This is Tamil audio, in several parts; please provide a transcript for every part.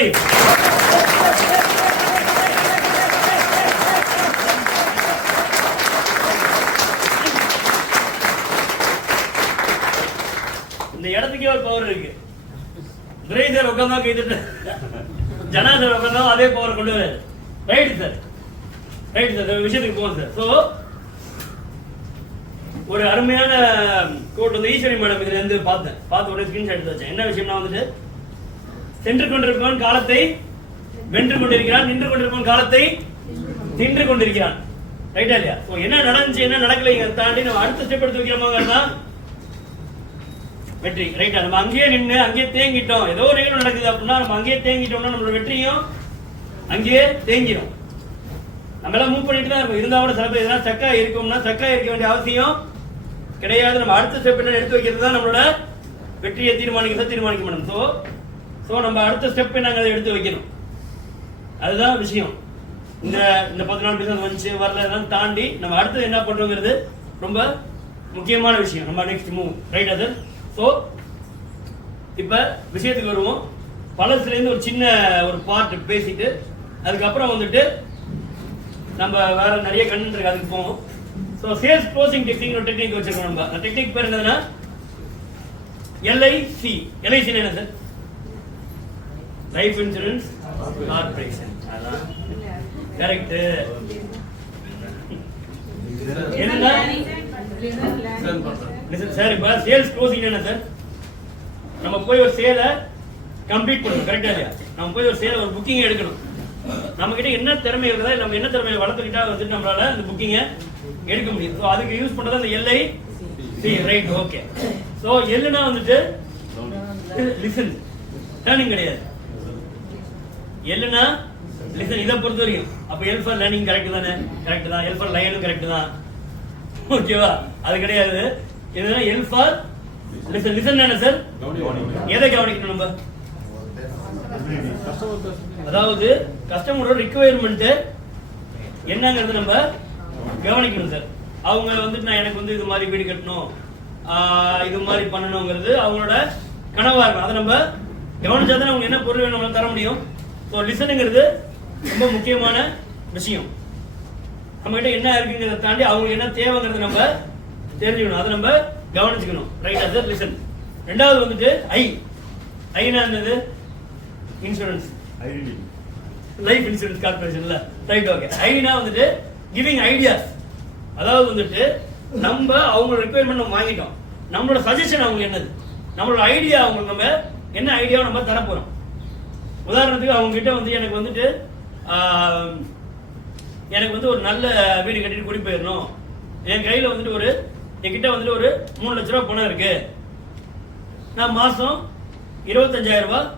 ஜெய் இந்த இடத்துக்கே ஒரு பவர் இருக்கு. துரை சார் உட்காந்தா கைத்துட்டு ஜனா சார் உட்காந்தா அதே பவர் கொண்டு வர ரைட் சார் ரைட் சார் விஷயத்துக்கு போகும் சார் ஸோ ஒரு அருமையான கோட் வந்து ஈஸ்வரி மேடம் இதுல இருந்து பார்த்தேன். பார்த்து உடனே ஸ்கிரீன்ஷாட் எடுத்து வச்சேன். என்ன விஷயம்னா வந்துட்டு சென்று கொண்டிருப்பவன் காலத்தை வென்று கொண்டிருக்கிறான் நின்று கொண்டிருப்பவன் காலத்தை தின்று கொண்டிருக்கிறான். ரைட்டா இல்லையா? ஸோ என்ன நடந்துச்சு என்ன நடக்கலைங்கிறத தாண்டி நம்ம அடுத்த ஸ்டெப் எடுத்து வைக்கிறோமாங்கிறது வெற்றி. ரைட்டா நம்ம அங்கேயே நின்று அங்கேயே தேங்கிட்டோம். ஏதோ ஒரு நிகழ்வு நடக்குது அப்படின்னா நம்ம அங்கேயே தேங்கிட்டோம்னா நம்மளோட வெற்றியும் அங்கேயே தேங்கிடும் நம்ம எல்லாம் மூவ் பண்ணிட்டு தான் இருந்தா கூட சில பேர் எதனா சக்கா இருக்கும்னா சக்கா இருக்க வேண்டிய அவசியம் கிடையாது. நம்ம அடுத்த ஸ்டெப் என்ன எடுத்து வைக்கிறது தான் நம்மளோட வெற்றியை தீர்மானிக்கிறத தீர்மானிக்க முடியும் ஸோ ஸோ நம்ம அடுத்த ஸ்டெப் அதை எடுத்து வைக்கணும். அதுதான் விஷயம். இந்த இந்த பத்து நாள் பிசினஸ் வந்துச்சு வரல தாண்டி நம்ம அடுத்தது என்ன பண்றோங்கிறது ரொம்ப முக்கியமான விஷயம். நம்ம நெக்ஸ்ட் மூவ் ரைட் அது? ஸோ இப்போ விஷயத்துக்கு வருவோம். பழசுலேருந்து ஒரு சின்ன ஒரு பார்ட் பேசிட்டு அதுக்கப்புறம் வந்துட்டு நம்ம வேற நிறைய கண்டென்ட் இருக்கு அதுக்கு போவோம். ஸோ சேல்ஸ் க்ளோசிங் டெக்னிக் ஒரு டெக்னிக் வச்சிருக்கோம் நம்ம. அந்த டெக்னிக் பேர் என்னதுன்னா எல்ஐசி எல்ஐசி என்ன சார் லைஃப் இன்சூரன்ஸ் கார்பரேஷன் அதான். கரெக்ட் என்னன்னா சார் இப்போ சேல்ஸ் க்ளோசிங் என்ன சார் நம்ம போய் ஒரு சேலை கம்ப்ளீட் பண்ணணும். கரெக்டா இல்லையா? நம்ம போய் ஒரு சேலை ஒரு புக்கிங் எடுக்கணும். நம்ம கிட்ட என்ன திறமை இருக்குதா நம்ம என்ன திறமையை வளர்த்துக்கிட்டா வந்துட்டு நம்மளால அந்த புக்கிங்கை எடுக்க முடியும். ஸோ அதுக்கு யூஸ் பண்றது அந்த LI C right okay so எல்லுனா வந்துட்டு லிசன் டேர்னிங் கிடையாது. எல்லுனா லிசன் இதை பொறுத்த வரைக்கும் அப்போ எல் ஃபார் லேர்னிங் கரெக்ட் தானே? கரெக்ட் தான். எல் ஃபார் லைனும் கரெக்ட் தான். ஓகேவா அது கிடையாது. இதுனா எல் ஃபார் லிசன் லிசன் என்ன சார் எதை கவனிக்கணும் நம்ம? அதாவது கஸ்டமரோட ரிக்குவயர்மெண்ட் என்னங்கிறது நம்ம கவனிக்கணும் சார் அவங்க வந்துட்டு நான் எனக்கு வந்து இது மாதிரி வீடு கட்டணும் இது மாதிரி பண்ணணுங்கிறது அவங்களோட கனவா இருக்கும் அதை நம்ம கவனிச்சா தான் அவங்க என்ன பொருள் வேணும் நம்மளால தர முடியும். ஸோ லிசனுங்கிறது ரொம்ப முக்கியமான விஷயம். நம்ம கிட்ட என்ன இருக்குங்கிறத தாண்டி அவங்களுக்கு என்ன தேவைங்கிறது நம்ம தெரிஞ்சுக்கணும். அதை நம்ம கவனிச்சுக்கணும். ரைட் சார் லிசன் ரெண்டாவது வந்துட்டு ஐ ஐனா என்னது? இன்சூரன்ஸ் லைஃப் இன்சூரன்ஸ் கார்பரேஷன்ல ரைட் ஓகே ஐனா வந்துட்டு கிவிங் ஐடியாஸ் அதாவது வந்துட்டு நம்ம அவங்களோட ரெக்குயர்மெண்ட் நம்ம வாங்கிட்டோம். நம்மளோட சஜஷன் அவங்க என்னது? நம்மளோட ஐடியா அவங்களுக்கு நம்ம என்ன ஐடியாவை நம்ம தர போறோம் உதாரணத்துக்கு அவங்க கிட்ட வந்து எனக்கு வந்துட்டு எனக்கு வந்து ஒரு நல்ல வீடு கட்டிட்டு குடி போயிடணும். என் கையில வந்துட்டு ஒரு என்கிட்ட வந்துட்டு ஒரு மூணு லட்ச ரூபா பணம் இருக்கு. நான் மாசம் இருபத்தஞ்சாயிரம் ரூபாய்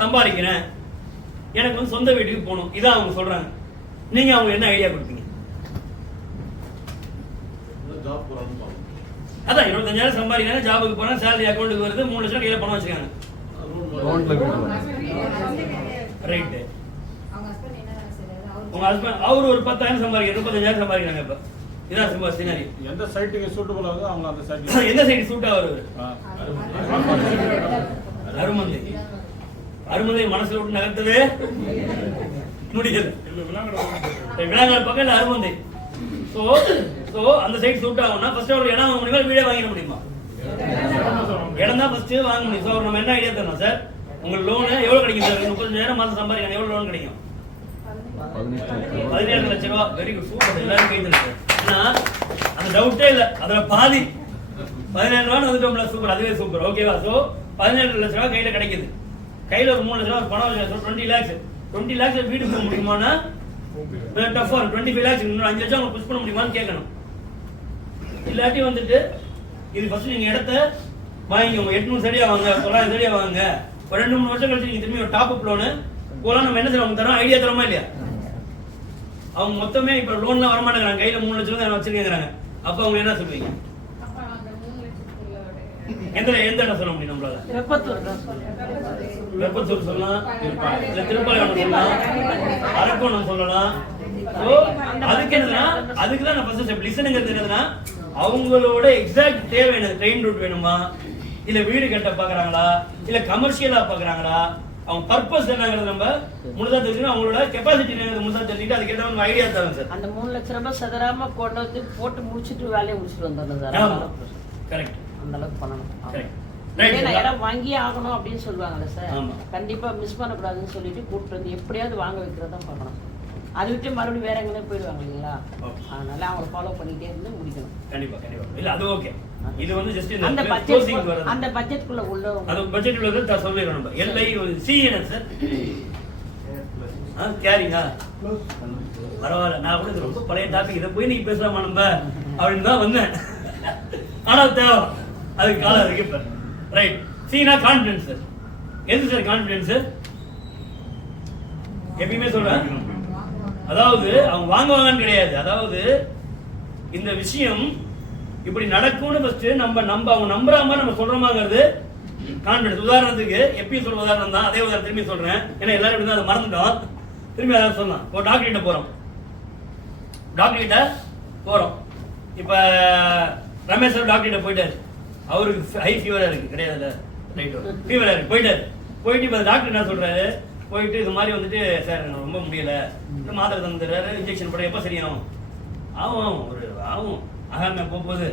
சம்பாதிக்கிறேன். எனக்கு வந்து சொந்த வீட்டுக்கு போகணும். இதான் அவங்க சொல்றாங்க. நீங்க அவங்க என்ன ஐடியா கொடுப்பீங்க? அதான் இருபத்தஞ்சாயிரம் சம்பாதிக்கிறாங்க ஜாபுக்கு போனா சேலரி அக்கௌண்ட்டுக்கு வருது மூணு லட்சம் கையில பணம் வச்சுக்காங்க ரைட்டு உங்க ஹஸ்பண்ட் அவர் ஒரு பத்தாயிரம் சம்பாதிக்கிறார் முப்பத்தஞ்சாயிரம் சம்பாதிக்கிறாங்க இப்ப. இதான் சிம்பா சினாரி எந்த சைட்டுக்கு சூட்டபுள் ஆகுதோ அவங்க அந்த சைட்டுக்கு எந்த சைடு சூட் ஆகுது அருமந்தை. அருமந்தை மனசுல விட்டு நகர்த்தவே முடியல. விநாயகர் பக்கம் இல்ல அருமந்தை. சோ சோ அந்த சைடு சூட் ஆகும்னா ஃபர்ஸ்ட் ஒரு இடம் வாங்க முடியுமா? வீடே வாங்கிட முடியுமா? இடம் தான் ஃபர்ஸ்ட் வாங்க முடியும். ஸோ நம்ம என்ன ஐடியா தரணும் சார் உங்களுக்கு லோனு எவ்வளவு கிடைக்கும் சார் முப்பது நேரம் மாதம் சம்பாதிக்கணும் எவ்வளவு லோன் கிடைக்கும்? பதினேழு லட்சம் ரூபா. வெரி குட் சூப்பர் எல்லாரும் கைது ஏன்னா அந்த டவுட்டே இல்ல. அதுல பாதி. பதினேழு ரூபா வந்துட்டோம்ல. சூப்பர் அதுவே சூப்பர் ஓகேவா சோ பதினேழு லட்ச ரூபா கையில கிடைக்குது. கையில ஒரு மூணு லட்ச ரூபா பணம் வச்சு டுவெண்ட்டி லேக்ஸ் டுவெண்ட்டி லேக்ஸ் வீடு போக முடியுமானா டஃபா டுவெண்ட்டி ஃபைவ் லேக்ஸ் இன்னும் அஞ்சு லட்சம் அவங்க புஷ் பண்ண முடியுமான்னு கேட்கணும் இல்லாட்டி வந்துட்டு இது ஃபர்ஸ்ட் நீங்க இடத்த வாங்கிக்கோங்க. எட்நூறு சரியா வாங்க தொள்ளாயிரம் சரியா வாங்க. ஒரு ரெண்டு மூணு வருஷம் கழிச்சு நீங்க திரும்பி ஒரு டாப் அப் லோனு போலாம் நம்ம என்ன செய்வோம் தரோம்? ஐடியா தரோமா இல்லையா? அவங்க மொத்தமே இப்ப லோன்லாம் வர மாட்டேங்கிறாங்க கையில மூணு லட்சம் தான் வச்சிருக்கேங்கிறாங்க. அப்ப அவங்க என்ன சொல்லுவீங்க? எந்த எந்த இடம் சொல்ல முடியும் நம்மளால? வெப்பத்தூர் சொல்லலாம். இல்ல திருப்பாலைவனம் சொல்லலாம். அரக்கோணம் சொல்லலாம். அதுக்கு என்னன்னா அதுக்கு தான் நான் ஃபர்ஸ்ட் ஸ்டெப் லிசனுங்கிறது என்னதுன்னா அவங்களோட எக்ஸாக்ட் தேவை என்ன ட்ரெயின் ரூட் வேணுமா? இல்ல வீடு கட்ட பாக்குறாங்களா? இல்ல கமர்ஷியலா பாக்குறாங்களா? அவங்க பர்பஸ் என்னங்கிறது நம்ம முழுதா தெரிஞ்சுக்கணும். அவங்களோட கெப்பாசிட்டி என்னங்கிறது முழுதா தெரிஞ்சுக்கிட்டு அதுக்கேற்ற நம்ம ஐடியா தரும் சார். அந்த மூணு லட்ச ரூபாய் சதுராம கொண்டு வந்து போட்டு முடிச்சிட்டு வேலையை முடிச்சிட்டு வந்துடணும் சார். கரெக்ட் அந்த அளவுக்கு பண்ணணும். கரெக்ட் இடம் வாங்கியே ஆகணும் அப்படின்னு சொல்லுவாங்கல்ல சார். கண்டிப்பா மிஸ் பண்ணக்கூடாதுன்னு சொல்லிட்டு கூப்பிட்டு வந்து எப்படியாவது வாங்க வைக்கிறதா பார்க்கணும். அது விட்டு மறுபடியும் வேற எங்கேயும் போயிடுவாங்க இல்லைங்களா. அதனால அவங்கள ஃபாலோ பண்ணிட்டே இருந்து முடிக்கணும். கண்டிப்பா கண்டிப்பா. இல்ல அது ஓகே இது வந்து ஜஸ்ட் அந்த இந்த க்ளோசிங் வருது அந்த பட்ஜெட்குள்ள உள்ளவங்க அது பட்ஜெட் உள்ளது த- சொல்லிடுறோம் நம்ம எல்ஐ சி என்ன சார் ஆ கேரிங்கா பரவாயில்ல நான் கூட ரொம்ப பழைய டாபிக் இதை போய் நீங்க பேசலாமா நம்ம? அப்படின்னு தான் வந்தேன். ஆனா தேவை. அதுக்கு காலம் இருக்கு இப்ப. ரைட் சீனா கான்பிடன்ஸ் சார் எது சார் கான்பிடன்ஸ் எப்பயுமே சொல்றேன். அதாவது அவங்க வாங்குவாங்கன்னு கிடையாது. அதாவது இந்த விஷயம் இப்படி நடக்கும்னு ஃபர்ஸ்ட் நம்ம நம்ம அவங்க நம்புற மாதிரி நம்ம சொல்றோமாங்கிறது கான்பிடன்ஸ் உதாரணத்துக்கு எப்பயும் சொல்ற உதாரணம் தான். அதே உதாரணம் திரும்பி சொல்றேன். ஏன்னா எல்லாரும் இப்படி அதை மறந்துட்டோம். திரும்பி அதாவது சொல்லலாம். ஒரு டாக்டர் கிட்ட போறோம். டாக்டர் கிட்ட போறோம். இப்ப ரமேஷ் சார் டாக்டர் கிட்ட போயிட்டாரு. அவருக்கு ஹை ஃபீவரா இருக்கு. கிடையாது ரைட்டு ஃபீவரா இருக்கு. போயிட்டாரு. போயிட்டு இப்ப டாக்டர் என்ன சொல்றாரு? போயிட்டு இது மாதிரி வந்துட்டு சார் ரொம்ப முடியல. மாத்திரை தந்துடுறாரு. இன்ஜெக்ஷன் போட எப்போ சரியாகும்? ஆகும். ஒரு ஆகும். அதான் போக போகுது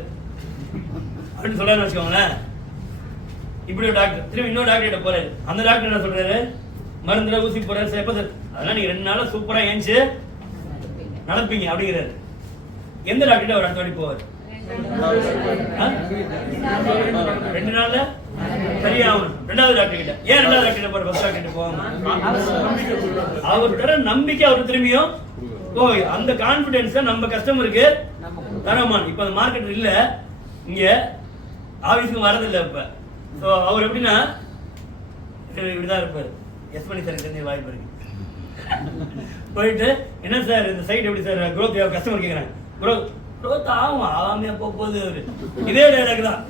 அப்படின்னு சொல்றாருன்னு வச்சுக்கோங்களேன். இப்படி ஒரு டாக்டர் திரும்பி இன்னொரு டாக்டர் கிட்ட போறாரு. அந்த டாக்டர் என்ன சொல்றாரு? மருந்துல ஊசி போறாரு சார் சார் அதெல்லாம் நீங்க ரெண்டு நாளா சூப்பரா ஏஞ்சு நடப்பீங்க அப்படிங்கிறாரு. எந்த டாக்டர் அவர் அடுத்த வாட்டி போவார்? ஆ? ரெண்டு நாள்ல? சரியாகும் ரெண்டாவது டாக்டர் கிட்ட. ஏன் ரெண்டாவது டாக்டர் கிட்ட போற ஃபர்ஸ்ட் டாக்டர் கிட்ட போவாங்க அவர் தர நம்பிக்கை அவர் திரும்பியும் ஓ அந்த கான்பிடன்ஸ் நம்ம கஸ்டமருக்கு தரமான் இப்ப அந்த மார்க்கெட் இல்ல. இங்க ஆபீஸ்க்கு வரதில்லை இப்ப. சோ அவர் எப்படின்னா இவர் இப்படிதான் இருப்பாரு. எஸ் பண்ணி சார் தெரிஞ்ச வாய்ப்பு இருக்கு. போயிட்டு என்ன சார் இந்த சைட் எப்படி சார் growth கஸ்டமர் கேக்குறாங்க. Growth growth ஆகும் ஆகாமையா போக போகுது அவரு. இதே டைலாக் தான்.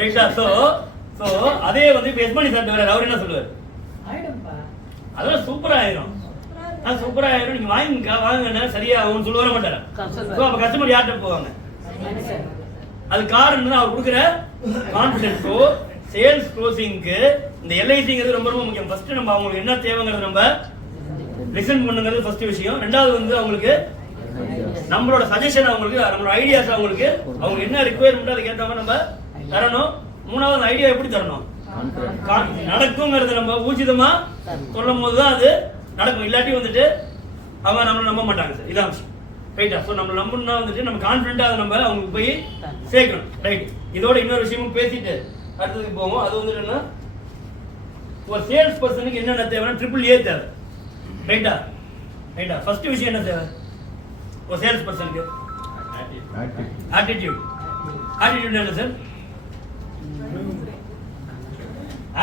ரைட்டா சோ சோ அதே வந்து இப்ப எஸ் பண்ணி சார் அவர் என்ன சொல்லுவாரு? அதெல்லாம் சூப்பரா ஆயிரும். ஆ சூப்பரா ஆயிரும் நீங்க வாங்கிங்க வாங்குங்க சரியா ஆகும்னு சொல்ல வர மாட்டாரு. அப்ப கஸ்டமர் யார்கிட்ட போவாங்க? அது காரணம் அவர் கொடுக்குற கான்ஃபிடன்ஸ் ஸோ சேல்ஸ் க்ளோசிங்க்கு இந்த எல்ஐசிங்கிறது ரொம்ப ரொம்ப முக்கியம். ஃபர்ஸ்ட் நம்ம அவங்களுக்கு என்ன தேவைங்கிறது நம்ம லிசன் பண்ணுங்கிறது ஃபர்ஸ்ட் விஷயம். ரெண்டாவது வந்து அவங்களுக்கு நம்மளோட சஜஷன் அவங்களுக்கு நம்மளோட ஐடியாஸ் அவங்களுக்கு அவங்க என்ன ரிக்குவயர்மெண்ட் அதுக்கு ஏற்ற மாதிரி நம்ம தரணும். மூணாவது ஐடியா எப்படி தரணும்? நடக்குங்கிறத நம்ம ஊர்ஜிதமா சொல்லும் போது தான் அது நடக்கும். இல்லாட்டி வந்துட்டு அவங்க நம்மளை நம்ப மாட்டாங்க சார். இதான் விஷயம். ரைட்டா ஸோ நம்ம நம்பணும்னா வந்துட்டு நம்ம கான்ஃபிடென்ட்டாக அதை நம்ம அவங்களுக்கு போய் சேர்க்கணும். ரைட் இதோட இன்னொரு விஷயமும் பேசிட்டு அடுத்ததுக்கு போவோம். அது வந்துட்டு என்ன? ஒரு சேல்ஸ் பர்சனுக்கு என்னென்ன தேவைன்னா ட்ரிபிள் ஏ தேவை. ரைட்டா ரைட்டா ஃபர்ஸ்ட் விஷயம் என்ன தேவை? ஒரு சேல்ஸ் பர்சனுக்கு ஆட்டிடியூட் ஆட்டிடியூட் என்ன சார்?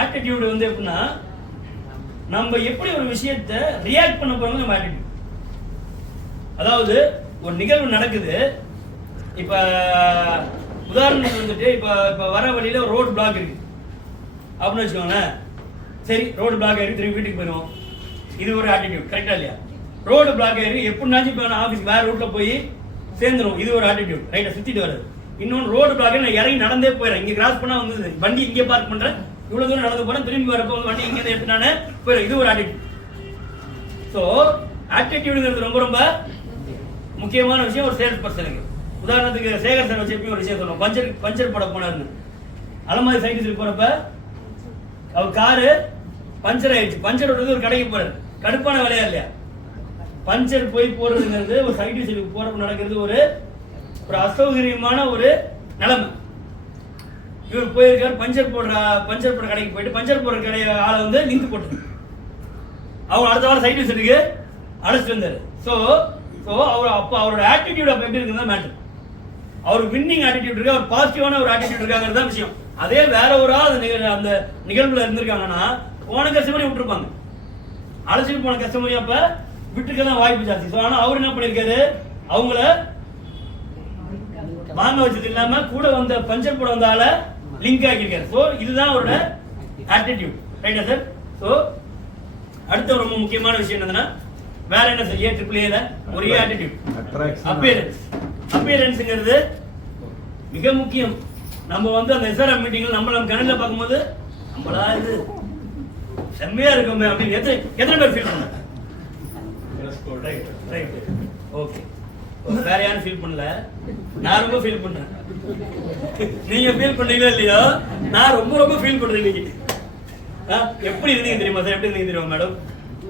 ஆட்டிடியூட் வந்து எப்படின்னா நம்ம எப்படி ஒரு விஷயத்தை ரியாக்ட் பண்ண போறோம் நம்ம ஆட்டிடியூட் அதாவது ஒரு நிகழ்வு நடக்குது. இப்ப உதாரணத்துக்கு வந்துட்டு இப்ப இப்ப வர வழியில ஒரு ரோடு பிளாக் இருக்கு. அப்படின்னு வச்சுக்கோங்களேன். சரி ரோடு பிளாக் ஆயிருக்கு திரும்பி வீட்டுக்கு போயிடுவோம். இது ஒரு ஆட்டிடியூட் கரெக்டா இல்லையா? ரோடு பிளாக் ஆயிருக்கு எப்படினாச்சும் இப்போ நான் ஆஃபீஸ் வேற ரூட்ல போய் சேர்ந்துடும் இது ஒரு ஆட்டிடியூட் ரைட்டை சுத்திட்டு வர்றது. இன்னொன்று ரோடு பிளாக் நான் இறங்கி நடந்தே போயிடுறேன். இங்கே கிராஸ் பண்ணால் வந்து வண்டி இங்கே பார்க் பண்ணுறேன் இவ்வளவு தூரம் நடந்து போறேன் திரும்பி வரப்போ வந்து வண்டி இங்கே எடுத்து போயிடும் இது ஒரு ஆட்டிடியூட் ஸோ ஆட்டிடியூடுங்கிறது ரொம்ப ரொம்ப முக்கியமான விஷயம் ஒரு சேல்ஸ் பர்சனுக்கு உதாரணத்துக்கு சேகர் சார் வச்சு ஒரு விஷயம் சொல்லணும் பஞ்சர் பஞ்சர் போட போனார்னு அலமாரி சைக்கிள் போறப்ப அவர் காரு பஞ்சர் ஆயிடுச்சு. பஞ்சர் விடுறது ஒரு கடைக்கு போறாரு. கடுப்பான வேலையா இல்லையா? பஞ்சர் போய் போடுறதுங்கிறது ஒரு சைக்கிள் சைக்கிள் போறப்ப நடக்கிறது ஒரு ஒரு அசௌகரியமான ஒரு நிலைமை. இவர் போயிருக்கார் பஞ்சர் போடுற பஞ்சர் போடுற கடைக்கு போயிட்டு பஞ்சர் போடுற கடை ஆளை வந்து லிங்க் போட்டு அவங்க அடுத்த வாரம் சைட் விசிட்டுக்கு அழைச்சிட்டு வந்தார். ஸோ ஸோ அவர் அப்போ அவரோட ஆட்டிடியூட் அப்போ எப்படி இருக்குன்னு மேட்டர் அவர் வின்னிங் ஆட்டிடியூட் இருக்கு அவர் பாசிட்டிவான ஒரு ஆட்டிடியூட் இருக்காங்கிறது தான் விஷயம். அதே வேற ஒரு ஆள் அந்த அந்த நிகழ்வுல இருந்திருக்காங்கன்னா போன கஸ்டமரையும் விட்டுருப்பாங்க. அழைச்சிட்டு போன கஸ்டமரையும் அப்ப விட்டுருக்க தான் வாய்ப்பு ஜாஸ்தி. ஸோ ஆனால் அவர் என்ன பண்ணியிருக்காரு அவங்கள வாங்க வச்சது இல்லாம கூட வந்த பஞ்சர் போட வந்த ஆளை லிங்க் ஆக்கியிருக்காரு. ஸோ இதுதான் அவரோட ஆட்டிடியூட் ரைட்டா சார் ஸோ அடுத்த ரொம்ப முக்கியமான விஷயம் என்னதுன்னா வேற என்ன சார் ஏ ட்ரிபிள் ஏல ஒரே ஆட்டிடியூட். அப்பியரன்ஸ் அப்பியரன்ஸ்ங்கிறது மிக முக்கியம். நம்ம வந்து அந்த எஸ்ஆர்எம் மீட்டிங்ல நம்ம நம்ம கண்ணில் பார்க்கும்போது நம்மளா இது செம்மையா இருக்குமே அப்படின்னு எத்தனை எத்தனை பேர் ஃபீல் பண்ண ரைட் ரைட் ஓகே வேற யாரும் ஃபீல் பண்ணல. நான் ரொம்ப ஃபீல் பண்ணேன். நீங்க ஃபீல் பண்ணீங்களோ இல்லையோ? நான் ரொம்ப ரொம்ப ஃபீல் பண்றேன் இன்னைக்கு. எப்படி இருந்தீங்க தெரியுமா சார் எப்படி இருந்தீங்க தெரியுமா மேடம்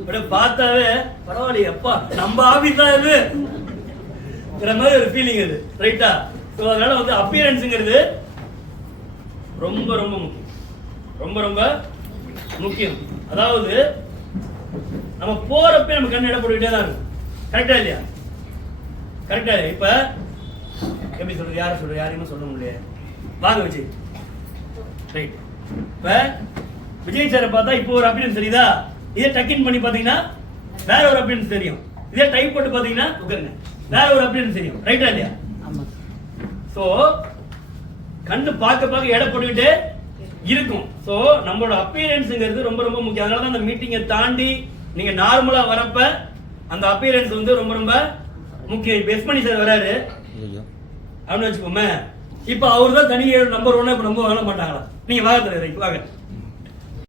மேடம் பார்த்தாவே பரவாயில்லையே அப்பா நம்ம ஆபீஸ் தான் இது. மாதிரி ஒரு ஃபீலிங் அது. ரைட்டா ஸோ அதனால வந்து அப்பியரன்ஸுங்கிறது ரொம்ப ரொம்ப முக்கியம். ரொம்ப ரொம்ப முக்கியம். அதாவது நம்ம போறப்ப நம்ம கண் இடப்பட்டுக்கிட்டே தான் இருக்கும். கரெக்டா இல்லையா? கரெக்டா இப்ப எப்படி சொல்றது யாரை சொல்றது யாரையுமே சொல்ல முடியாது வாங்க விஜய். ரைட் இப்ப விஜய் சாரை பார்த்தா இப்போ ஒரு அப்பியன்ஸ் தெரியுதா? இதே டக்கின் பண்ணி பாத்தீங்கன்னா வேற ஒரு அப்பியன்ஸ் தெரியும். இதே டைப் போட்டு பாத்தீங்கன்னா உட்காருங்க. வேற ஒரு அப்பியன்ஸ் தெரியும். ரைட்டா இல்லையா? சோ கண்ணு பார்க்க பார்க்க எடை போட்டுக்கிட்டே இருக்கும். சோ நம்மளோட அப்பியரன்ஸ்ங்கிறது ரொம்ப ரொம்ப முக்கியம். அதனால தான் அந்த மீட்டிங்கை தாண்டி நீங்க நார்மலா வரப்ப அந்த அப்பியரன்ஸ் வந்து ரொம்ப ரொம்ப முக்கியம் இப்போ எஸ் சார் வராரு. அப்படின்னு வச்சுக்கோமே. இப்போ அவர் தான் தனி நம்பர் ஒன்னா இப்போ நம்ம வாங்க மாட்டாங்களா? நீங்க வாங்க தலைவர் வாங்க.